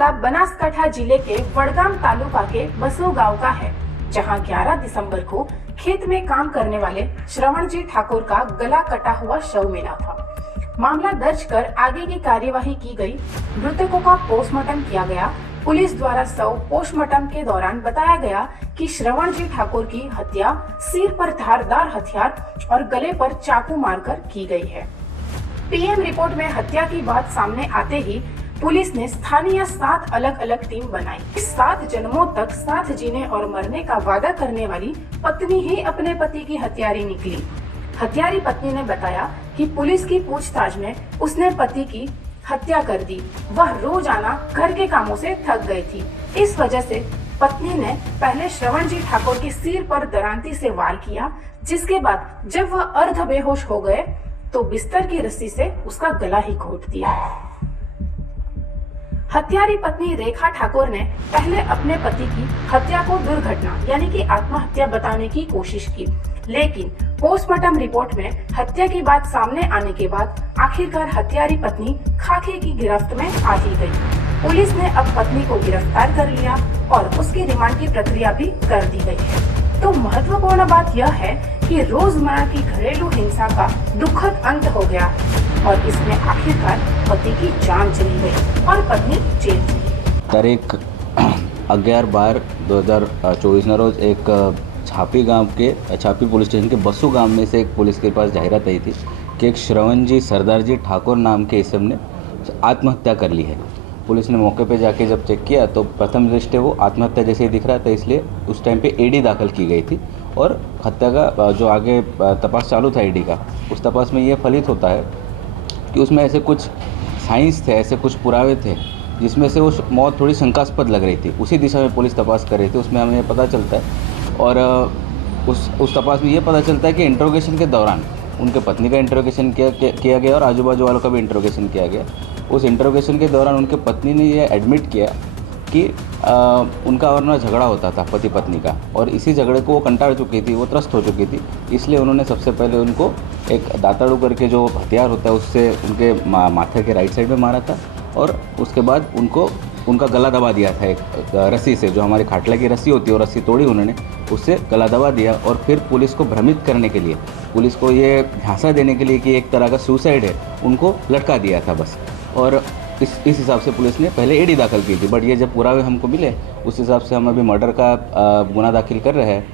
मामला बनासकांठा जिले के वडगाम तालुका के बसो गांव का है, जहां 11 दिसंबर को खेत में काम करने वाले श्रवणजी ठाकुर का गला कटा हुआ शव मिला था। मामला दर्ज कर आगे की कार्यवाही की गई। मृतकों का पोस्टमार्टम किया गया। पुलिस द्वारा शव पोस्टमार्टम के दौरान बताया गया कि श्रवणजी ठाकुर की हत्या सिर पर धारदार हथियार और गले पर चाकू मारकर की गई है। पीएम रिपोर्ट में हत्या की बात सामने आते ही पुलिस ने स्थानीय 7 अलग अलग टीम बनाई। इस 7 जन्मों तक साथ जीने और मरने का वादा करने वाली पत्नी ही अपने पति की हत्यारी निकली। हत्यारी पत्नी ने बताया कि पुलिस की पूछताछ में उसने पति की हत्या कर दी। वह रोजाना घर के कामों से थक गई थी। इस वजह से पत्नी ने पहले श्रवणजी ठाकुर के सिर पर दरांती से वार किया, जिसके बाद जब वह अर्ध बेहोश हो गए तो बिस्तर की रस्सी से उसका गला ही घोट दिया। हत्यारी पत्नी रेखा ठाकुर ने पहले अपने पति की हत्या को दुर्घटना यानी कि आत्महत्या बताने की कोशिश की, लेकिन पोस्टमार्टम रिपोर्ट में हत्या की बात सामने आने के बाद आखिरकार हत्यारी पत्नी खाके की गिरफ्त में आ ही गई। पुलिस ने अब पत्नी को गिरफ्तार कर लिया और उसकी रिमांड की प्रक्रिया भी कर दी गई है। तो महत्वपूर्ण बात यह है कि रोजमर्रा की घरेलू हिंसा का दुखद अंत हो गया और इसमें आखिरकार पति की जान चली गई और पत्नी जेल चली। तारीख 11/12/2024 रोज एक छापी पुलिस स्टेशन के बसु गांव में से एक पुलिस के पास जाहिरात आई थी कि एक श्रवणजी सरदारजी ठाकुर नाम के इसम ने आत्महत्या कर ली है। पुलिस ने मौके पे जाके जब चेक किया तो प्रथम दृष्टि वो आत्महत्या जैसे ही दिख रहा था, इसलिए उस टाइम पे ईडी दाखिल की गई थी और हत्या का जो आगे तपास चालू था ईडी का, उस तपास में ये फलित होता है कि उसमें ऐसे कुछ साइंस थे, ऐसे कुछ पुरावे थे जिसमें से वो मौत थोड़ी शंकास्पद लग रही थी। उसी दिशा में पुलिस तपास कर रही थी। उसमें हमें पता चलता है और उस तपास में ये पता चलता है कि इंट्रोगेशन के दौरान उनके पत्नी का इंट्रोगेशन किया गया और आजू बाजू वालों का भी इंट्रोगेशन किया गया। उस इंट्रोगेशन के दौरान उनके पत्नी ने ये एडमिट किया कि उनका और ना झगड़ा होता था पति पत्नी का, और इसी झगड़े को वो कंटाल चुकी थी, वो त्रस्त हो चुकी थी। इसलिए उन्होंने सबसे पहले उनको एक दाताड़ू करके जो हथियार होता है उससे उनके माथे के राइट साइड में मारा था और उसके बाद उनका गला दबा दिया था एक रस्सी से, जो हमारी खाटला की रस्सी होती है, और रस्सी तोड़ी उन्होंने, उससे गला दबा दिया और फिर पुलिस को भ्रमित करने के लिए, पुलिस को ये झांसा देने के लिए कि एक तरह का सुसाइड है, उनको लटका दिया था बस। और इस हिसाब से पुलिस ने पहले ईडी दाखिल की थी, बट ये जब पुरावे हमको मिले उस हिसाब से हम अभी मर्डर का गुना दाखिल कर रहे हैं।